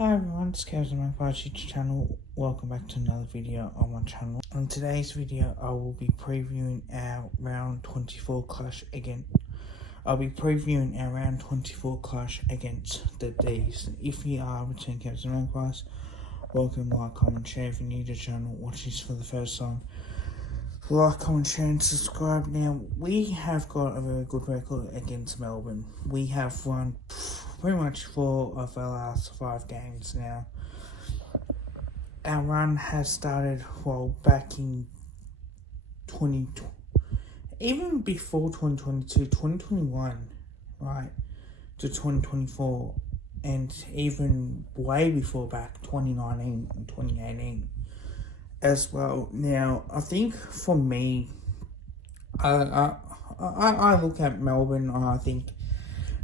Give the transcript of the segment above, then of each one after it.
Hi everyone, it's Kevin on my YouTube channel. Welcome back to another video on my channel. On today's video, I will be previewing our round 24 clash against. I'll be previewing our round 24 clash against the D's. If you are returning Kevin on my welcome, like, comment, share. If you're new to the channel, watch this for the first time. Like, comment, share, and subscribe. Now, we have got a very good record against Melbourne. We have won pretty much 4 of our last 5 games now. Our run has started back in 2020, even before 2022, 2021, right, to 2024, and even way before back, 2019 and 2018 as well. Now, I think for me, I look at Melbourne and I think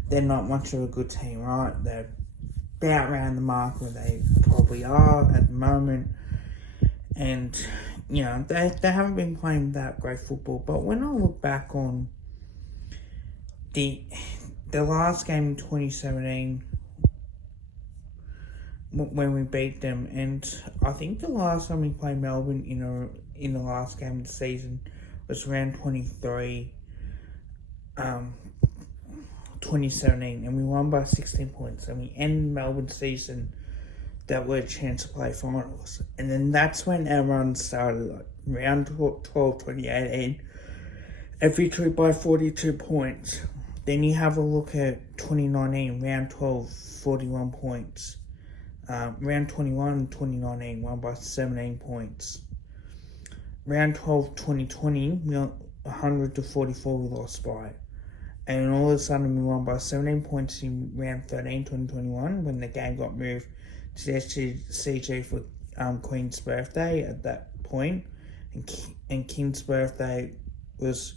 they're not much of a good team, right? They're about around the mark where they probably are at the moment. And, you know, they haven't been playing that great football. But when I look back on the last game in 2017, when we beat them, and I think the last time we played Melbourne in the last game of the season was around 2017, and we won by 16 points, and we ended Melbourne's season that were a chance to play finals. And then that's when our run started, like round 12, 2018, a victory by 42 points. Then you have a look at 2019, round 12, 41 points. Round 21, 2019, won by 17 points. Round 12, 2020, 100 to 44, we lost by. And all of a sudden, we won by 17 points in round 13, 2021, when the game got moved to the SCG for Queen's birthday at that point. And King's birthday was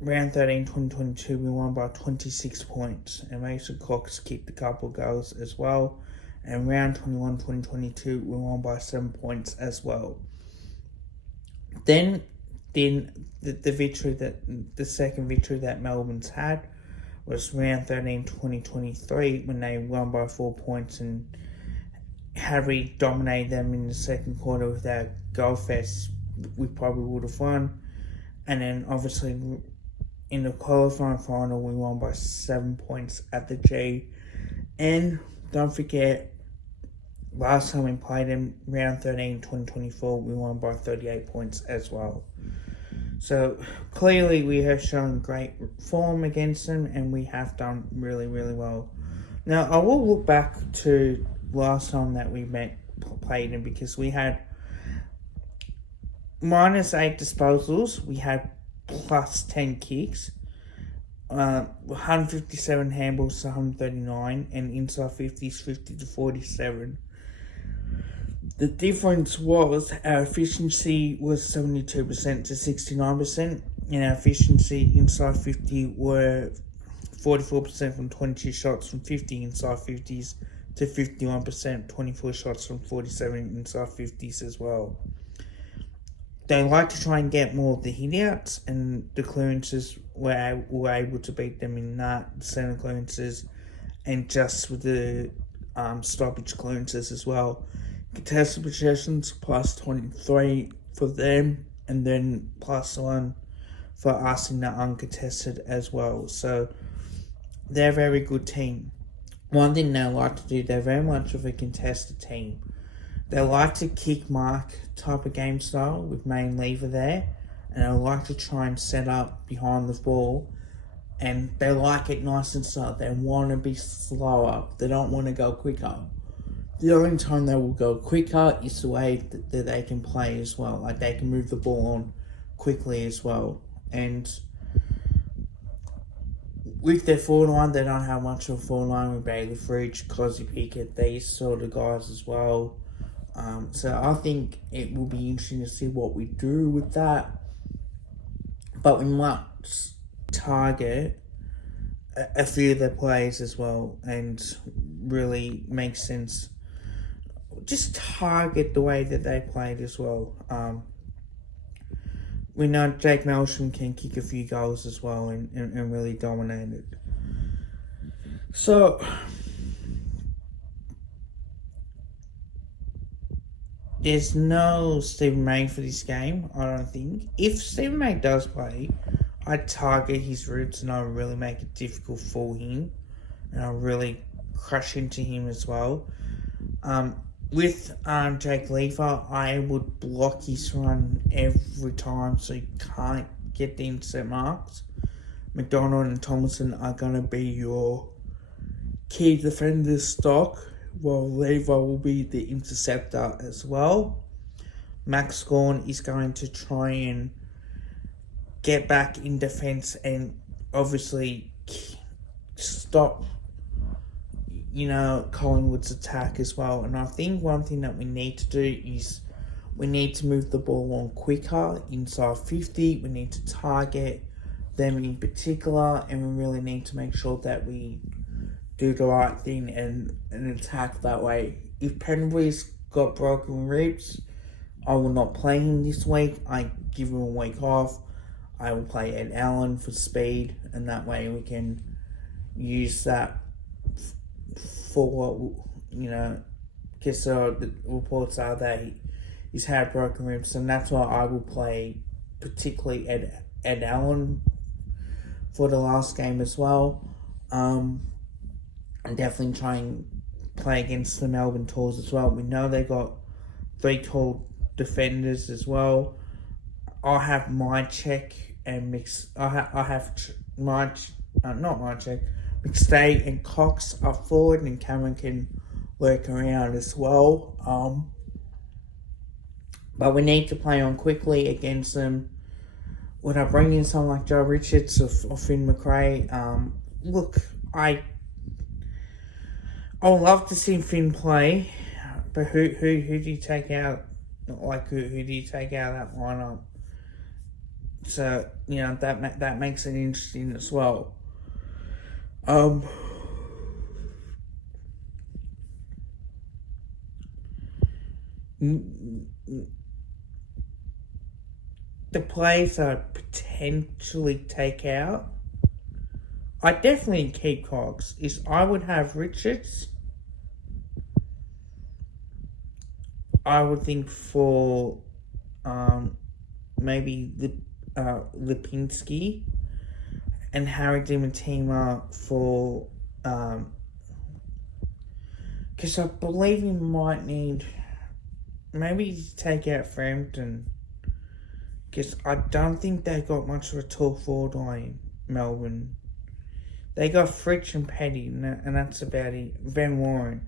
round 13, 2022, we won by 26 points. And Mason Cox kicked a couple of goals as well. And round 21, 2022, we won by 7 points as well. Then the second victory that Melbourne's had was round 13, 2023, when they won by 4 points, and had we dominated them in the second quarter with our goal fest, we probably would have won. And then obviously in the qualifying final, we won by 7 points at the G. And don't forget, last time we played them, round 13, 2024, we won by 38 points as well. So clearly we have shown great form against them, and we have done really, really well. Now, I will look back to last time that we played them, because we had -8 disposals, we had +10 kicks, 157 handballs to 139, and inside 50s 50 to 47. The difference was our efficiency was 72% to 69%, and our efficiency inside 50 were 44% from 22 shots from 50 inside 50s to 51%, 24 shots from 47 inside 50s as well. They like to try and get more of the hit-outs, and the clearances were able to beat them in that, centre clearances, and just with the stoppage clearances as well. Contested possessions +23 for them, and then +1 for us in the uncontested as well. So they're a very good team. One thing they like to do, they're very much of a contested team. They like to kick mark type of game style with main lever there, and they like to try and set up behind the ball, and they like it nice and slow. They want to be slower. They don't want to go quicker. The only time they will go quicker is the way that they can play as well. Like, they can move the ball on quickly as well. And with their forward line, they don't have much of a forward line with Bailey Fridge, Cosy Pickett, these sort of guys as well. So I think it will be interesting to see what we do with that. But we must target a few of their players as well, and really make sense. Just target the way that they played as well. We know Jake Melsham can kick a few goals as well, and really dominate it. So there's no Stephen May for this game, I don't think. If Stephen May does play, I target his routes and I really make it difficult for him. And I really crush into him as well. With Jake Lever, I would block his run every time so he can't get the intercept marks. McDonald and Thomason are going to be your key defenders stock, while Lever will be the interceptor as well. Max Gawn is going to try and get back in defence and obviously stop, Collingwood's attack as well. And I think one thing that we need to do is we need to move the ball on quicker inside 50. We need to target them in particular, and we really need to make sure that we do the right thing and attack that way. If Penbury's got broken ribs, I will not play him this week. I give him a week off. I will play Ed Allen for speed, and that way we can use that for, because the reports are that he's had broken ribs, and that's why I will play particularly Ed Allen for the last game as well. And definitely try and play against the Melbourne Tours as well. We know they got 3 tall defenders as well. I have my check and mix. I have not my check. McStay and Cox are forward, and Cameron can work around as well. But we need to play on quickly against them. Would I bring in someone like Joe Richards or Finn McRae? Look, I would love to see Finn play, but who do you take out? Like who do you take out of that lineup? So that makes it interesting as well. The players I potentially take out, I definitely keep Cox. I would have Richards. I would think for maybe the Lipinski and Harry DiMattima for because I believe we might need maybe to take out Frampton, because I don't think they got much of a tall forward line, Melbourne. They got Fritsch and Petty, and that's about it. Van Warren.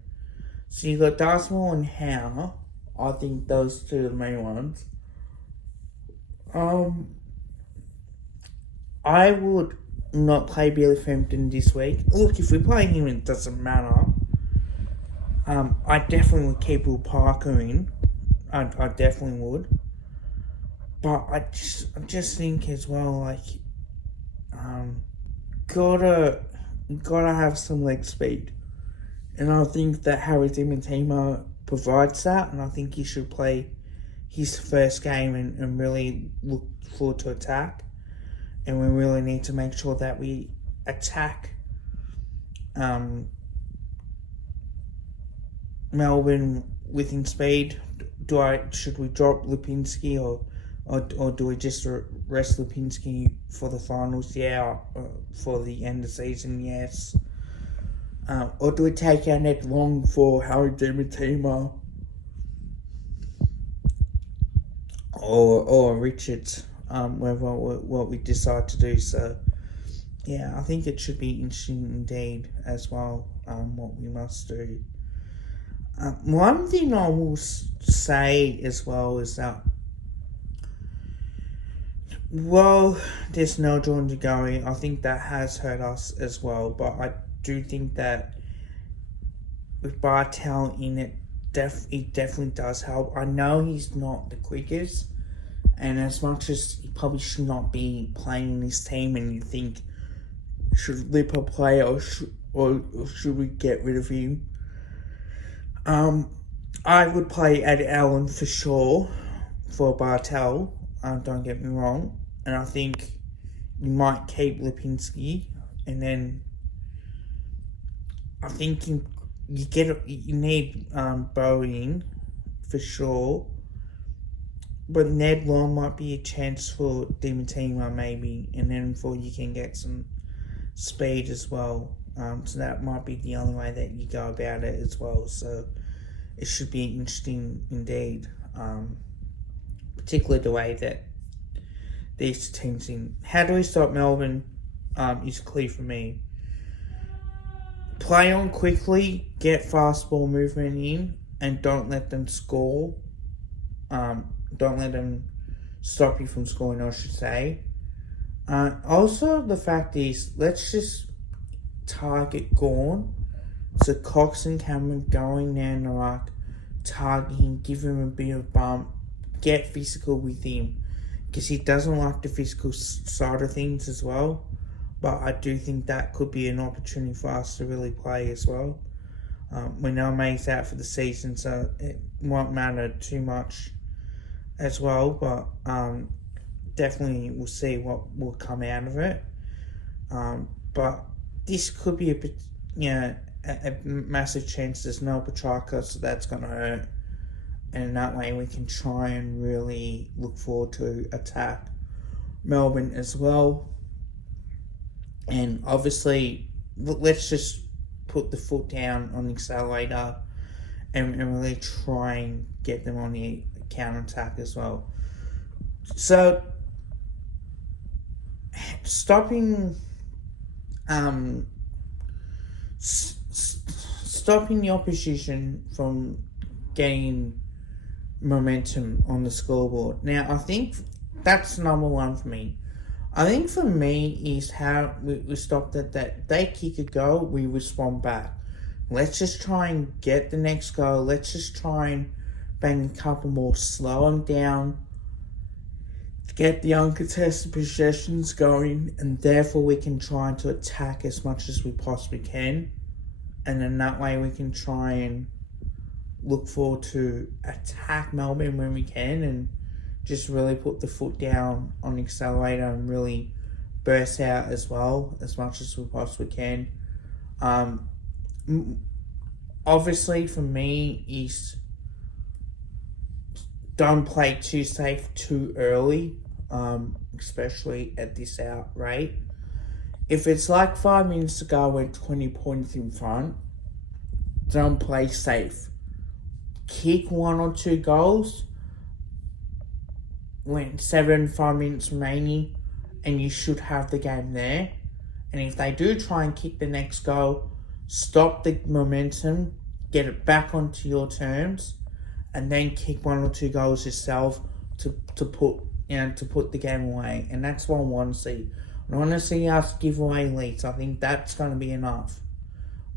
So you got Dartmoor and Howe. I think those two are the main ones. I would not play Billy Frampton this week. Look, if we play him, it doesn't matter. I definitely would keep Will Parker in. I definitely would. But I just think as well, gotta have some leg speed, and I think that Harry DiMattima provides that, and I think he should play his first game and really look forward to attack, and we really need to make sure that we attack Melbourne within speed. Should we drop Lipinski or do we just rest Lipinski for the finals? Yeah. For the end of the season, yes. Or do we take our Ned Long for Harry DiMattima or Richards? What we decide to do. So, yeah, I think it should be interesting indeed as well. What we must do. One thing I will say as well is that, well, there's no Jordan De Goey. I think that has hurt us as well, but I do think that with Bartel in it, it definitely does help. I know he's not the quickest, and as much as he probably should not be playing in this team, and you think, should Lipper play or should we get rid of him? I would play Ed Allen for sure for Bartel. Don't get me wrong, and I think you might keep Lipinski, and then I think you need Bowie in for sure. But Ned Long might be a chance for Di Matteo maybe, and then for you can get some speed as well. So that might be the only way that you go about it as well. So it should be interesting indeed. Particularly the way that these teams in. How do we stop Melbourne? Is clear for me. Play on quickly, get fast ball movement in, and don't let them score. Don't let them stop you from scoring, I should say. Also, the fact is, let's just target Gorn. So Cox and Cameron going down the ruck, targeting, give him a bit of bump, get physical with him. Because he doesn't like the physical side of things as well. But I do think that could be an opportunity for us to really play as well. We know May's out for the season, so it won't matter too much as well. But definitely we'll see what will come out of it. But this could be a massive chance. There's no Petrarca, so that's going to hurt. And in that way we can try and really look forward to attack Melbourne as well. And obviously, let's just put the foot down on the accelerator and really try and get them on the counter-attack as well. So, stopping stopping the opposition from getting momentum on the scoreboard. Now, I think that's number one for me. I think for me is how we stopped it, that they kick a goal, we respond back. Let's just try and get the next goal. Let's just try and bang a couple more, slow them down, get the uncontested possessions going, and therefore we can try to attack as much as we possibly can. And then that way we can try and look forward to attack Melbourne when we can and just really put the foot down on the accelerator and really burst out as well, as much as we possibly can. Obviously, for me, is don't play too safe too early, especially at this out rate. If it's like 5 minutes to go, we're 20 points in front, don't play safe. Kick 1 or 2 goals when 5 minutes remaining, and you should have the game there. And if they do try and kick the next goal, stop the momentum, get it back onto your terms, and then kick 1 or 2 goals yourself to put the game away. And that's what I want to see. I want to see us give away leads. I think that's going to be enough.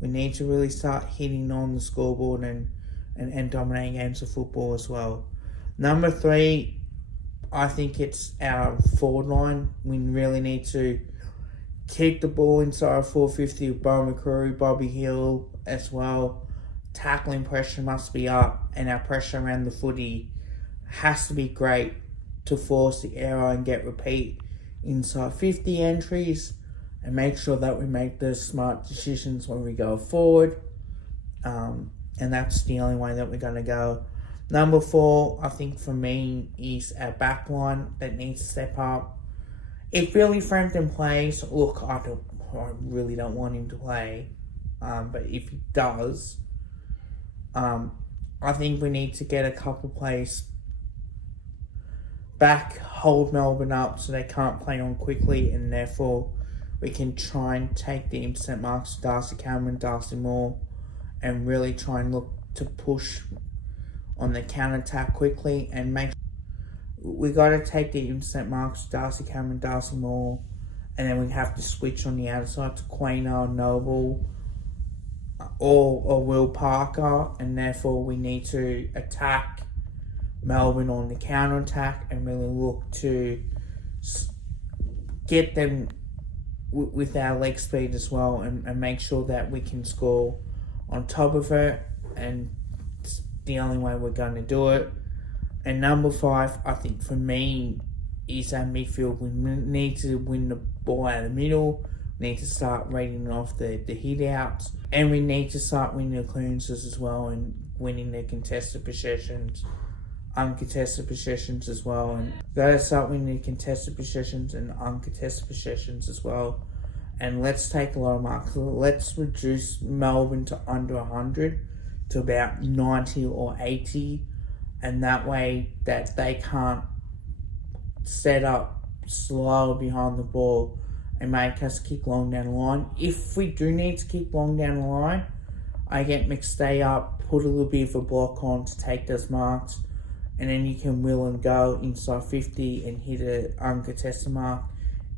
We need to really start hitting on the scoreboard and dominating games of football as well. Number 3, I think it's our forward line. We really need to keep the ball inside 450 with Bo McCrew, Bobby Hill as well. Tackling pressure must be up, and our pressure around the footy has to be great to force the error and get repeat inside 50 entries and make sure that we make the smart decisions when we go forward. And that's the only way that we're going to go. Number 4, I think for me, is our back line that needs to step up. If Billy Frampton plays, look, I really don't want him to play. But if he does, I think we need to get a couple plays back, hold Melbourne up so they can't play on quickly, and therefore we can try and take the instant marks to Darcy Cameron, Darcy Moore, and really try and look to push on the counter-attack quickly and make. We got to take the instant marks to Darcy Cameron, Darcy Moore, and then we have to switch on the outside to Quainer, Noble, or Will Parker, and therefore we need to attack Melbourne on the counter-attack and really look to get them with our leg speed as well, and make sure that we can score on top of it, and it's the only way we're going to do it. And number 5, I think for me, is our midfield. We need to win the ball out of the middle. need to start reading off the hit outs, and we need to start winning the clearances as well and winning the contested possessions, uncontested possessions as well, and gotta start winning the contested possessions and uncontested possessions as well. And let's take a lot of marks. Let's reduce Melbourne to under 100 to about 90 or 80, and that way that they can't set up slow behind the ball and make us kick long down the line. If we do need to kick long down the line, I get McStay up, put a little bit of a block on to take those marks, and then you can wheel and go inside 50 and hit an uncontested mark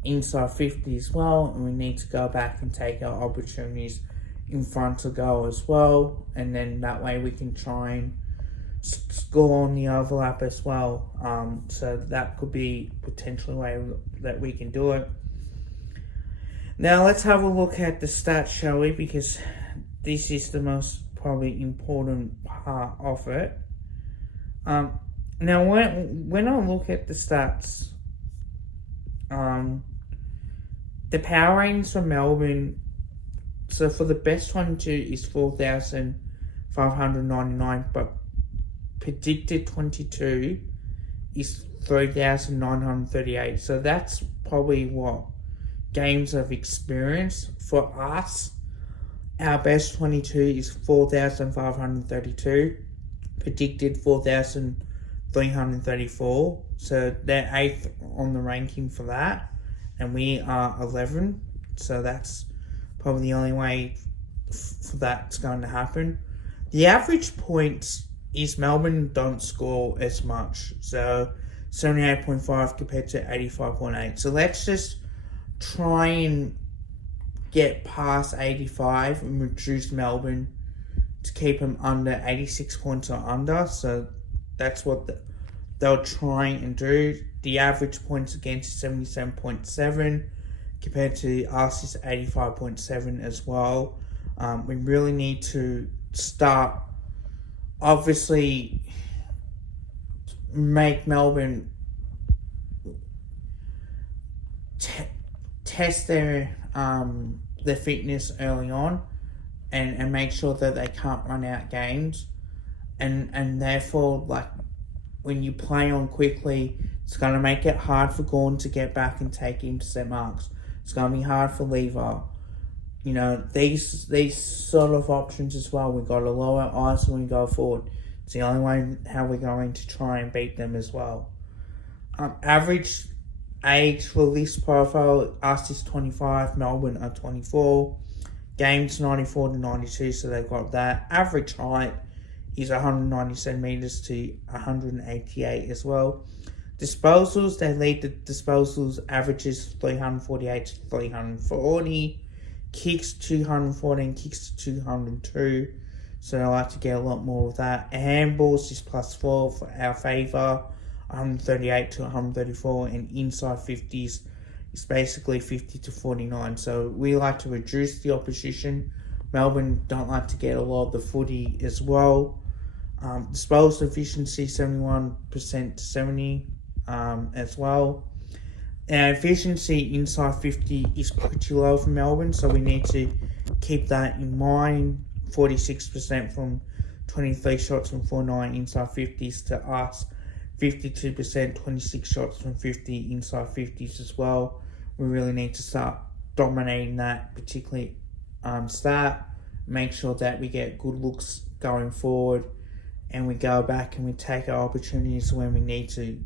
inside 50 as well. And we need to go back and take our opportunities in front to go as well, and then that way we can try and score on the overlap as well. So that could be potentially a way that we can do it. Now let's have a look at the stats, shall we? Because this is the most probably important part of it. Now when I look at the stats, the power ratings for Melbourne, so for the best 22 is 4,599, but predicted 22 is 3,938. So that's probably what games of experience for us. Our best 22 is 4,532, predicted 4,334. So they're 8th on the ranking for that, and we are 11. So that's probably the only way for that's going to happen. The average points is Melbourne don't score as much, so 78.5 compared to 85.8. So let's just try and get past 85 and reduce Melbourne to keep them under 86 points or under. So that's what they'll try and do. The average points against is 77.7 compared to us is 85.7 as well. We really need to start, obviously, make Melbourne test their fitness early on, and make sure that they can't run out games, and therefore, like, when you play on quickly, it's going to make it hard for Gordon to get back and take intercept marks. It's going to be hard for Lever. You know, these sort of options as well. We've got to lower ice when we go forward. It's the only way how we're going to try and beat them as well. Average age for this profile, us is 25, Melbourne are 24. Games 94 to 92, so they've got that. Average height is 190 centimetres to 188 as well. Disposals, they lead the disposals, averages 348 to 340. Kicks 214, kicks to 202. So I like to get a lot more of that. Handballs is +4 for our favour, 138 to 134, and inside 50s is basically 50 to 49. So we like to reduce the opposition. Melbourne don't like to get a lot of the footy as well. Disposal efficiency 71% to 70 as well. Our efficiency inside 50 is pretty low for Melbourne, so we need to keep that in mind. 46% from 23 shots from 49 inside 50s to us. 52%, 26 shots from 50 inside 50s as well. We really need to start dominating that particularly start. Make sure that we get good looks going forward, and we go back and we take our opportunities when we need to.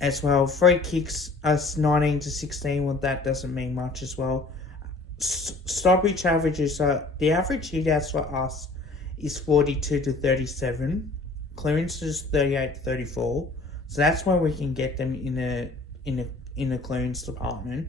As well, free kicks us 19 to 16. Well, that doesn't mean much as well. Stoppage averages, so the average hitouts for us is 42 to 37. Clearances 38 to 34. So that's where we can get them in a clearance department.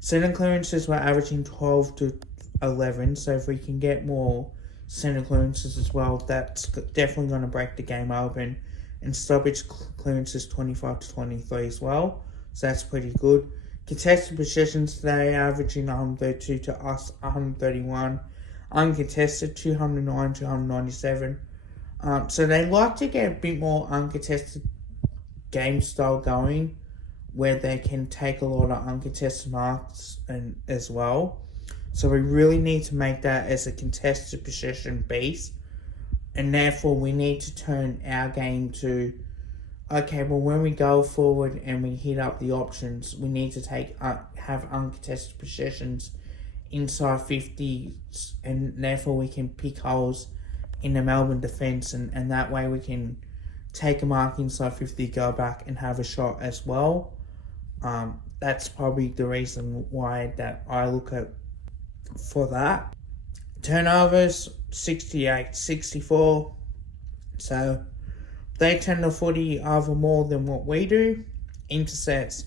Centre clearances we're averaging 12 to 11. So if we can get more centre clearances as well, that's definitely going to break the game open. And stoppage clearances 25 to 23 as well. So that's pretty good. Contested possessions, they are averaging 132 to us 131. Uncontested 209 to 197. So they like to get a bit more uncontested game style going. where they can take a lot of uncontested marks and as well. So we really need to make that as a contested possession base, and therefore we need to turn our game to, okay, well, when we go forward and we hit up the options, we need to have uncontested possessions inside 50, and therefore we can pick holes in the Melbourne defence, and that way we can take a mark inside 50, go back and have a shot as well. That's probably the reason why that I look at for that. Turnovers, 68, 64. So they turn the footy over more than what we do. Intercepts,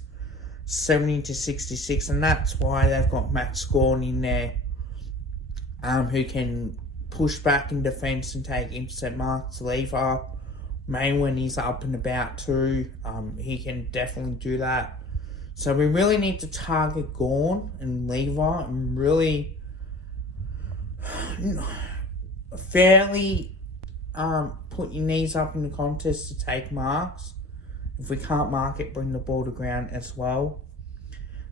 70 to 66, and that's why they've got Matt Scorn in there, who can push back in defence and take intercept marks. Lever, May when he's up and about too, he can definitely do that. So we really need to target Gorn and Lever and really fairly put your knees up in the contest to take marks. If we can't mark it, bring the ball to ground as well.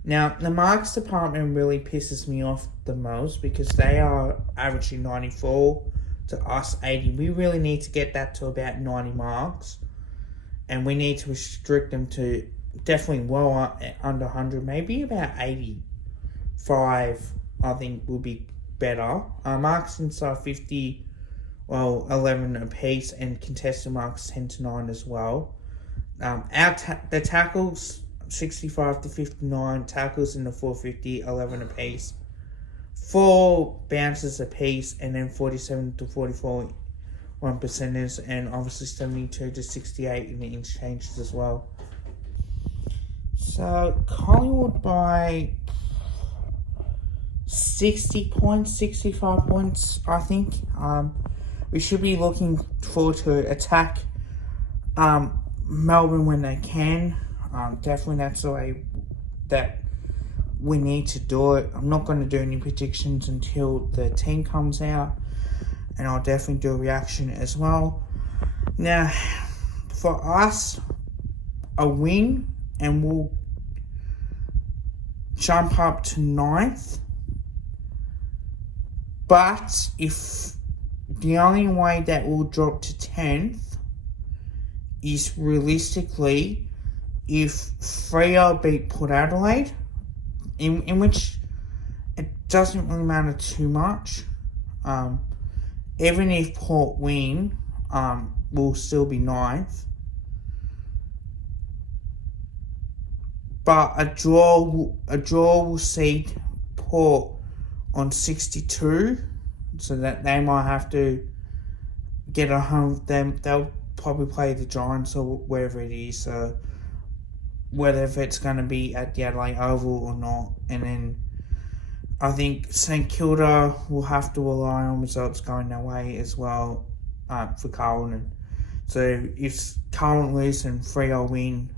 Now, the marks department really pisses me off the most because they are averaging 94 to us 80. We really need to get that to about 90 marks. And we need to restrict them to definitely well under 100, maybe about 85, I think would be better. Marks inside 50, 11 apiece, and contested marks 10 to 9 as well. The tackles, 65 to 59, tackles in the 450, 11 apiece. 4 bounces apiece, and then 47 to 44 1%ers, and obviously 72 to 68 in the interchanges as well. So Collingwood by 60 points, 65 points, I think. We should be looking forward to attack Melbourne when they can. Definitely that's the way that we need to do it. I'm not going to do any predictions until the team comes out, and I'll definitely do a reaction as well. Now, for us, a win, and we'll jump up to 9th. But if the only way that we'll drop to 10th is realistically if Freo beat Port Adelaide, in which it doesn't really matter too much. Even if Port win, we'll still be 9th. But a draw will seed Port on 62, so that they might have to get a home. They'll probably play the Giants or wherever it is. So whether if it's going to be at the Adelaide Oval or not, and then I think St Kilda will have to rely on results going their way as well for Carlton. So if Carlton lose and Freo win,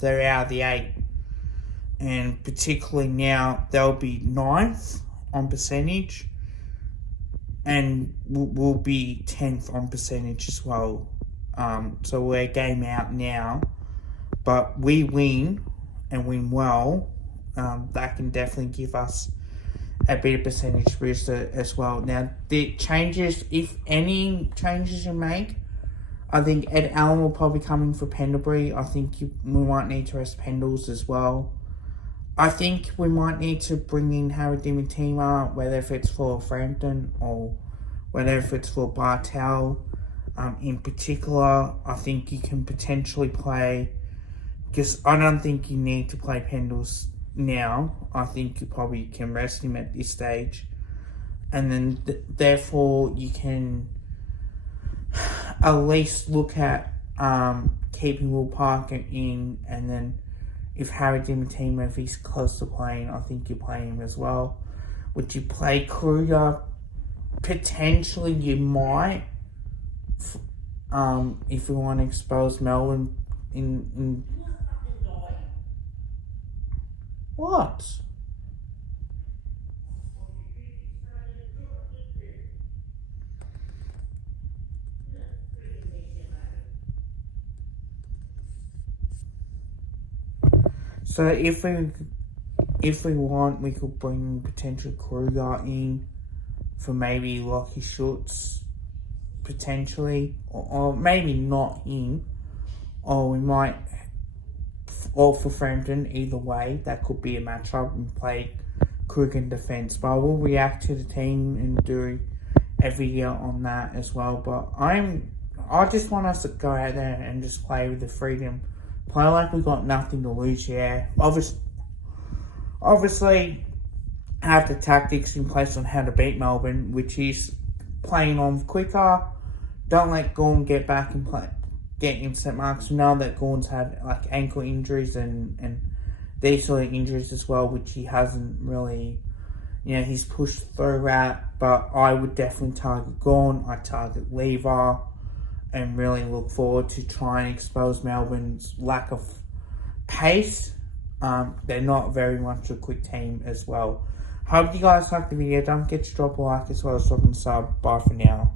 they're out of the 8. And particularly now, they'll be 9th on percentage, and will be 10th on percentage as well. So we're game out now, but we win and win well. That can definitely give us a bit of percentage boost as well. Now, the changes, if any changes you make, I think Ed Allen will probably come in for Pendlebury. I think we might need to rest Pendles as well. I think we might need to bring in Harry Dimitima, whether if it's for Frampton or whether if it's for Bartel. In particular, I think you can potentially play, because I don't think you need to play Pendles now. I think you probably can rest him at this stage. And then therefore you can at least look at keeping Will Parker in, and then if Harry Dimitima, if he's close to playing, I think you play him as well. Would you play Kruger? Potentially you might, if we want to expose Melbourne in what? So if we want, we could bring potential Kruger in for maybe Lockie Schultz, potentially, or maybe not him, or we might, or for Frampton, either way, that could be a matchup and play Kruger in defence. But I will react to the team and do every year on that as well. But I just want us to go out there and just play with the freedom. Play like we got nothing to lose here. Obviously, have the tactics in place on how to beat Melbourne, which is playing on quicker. Don't let Gawn get back and get instant marks. We know that Gawn's had like ankle injuries and these sort of injuries as well, which he hasn't really, he's pushed through at. But I would definitely target Gawn. I target Lever, and really look forward to trying to expose Melbourne's lack of pace. They're not very much a quick team as well. Hope you guys liked the video. Don't forget to drop a like as well as drop a sub. Bye for now.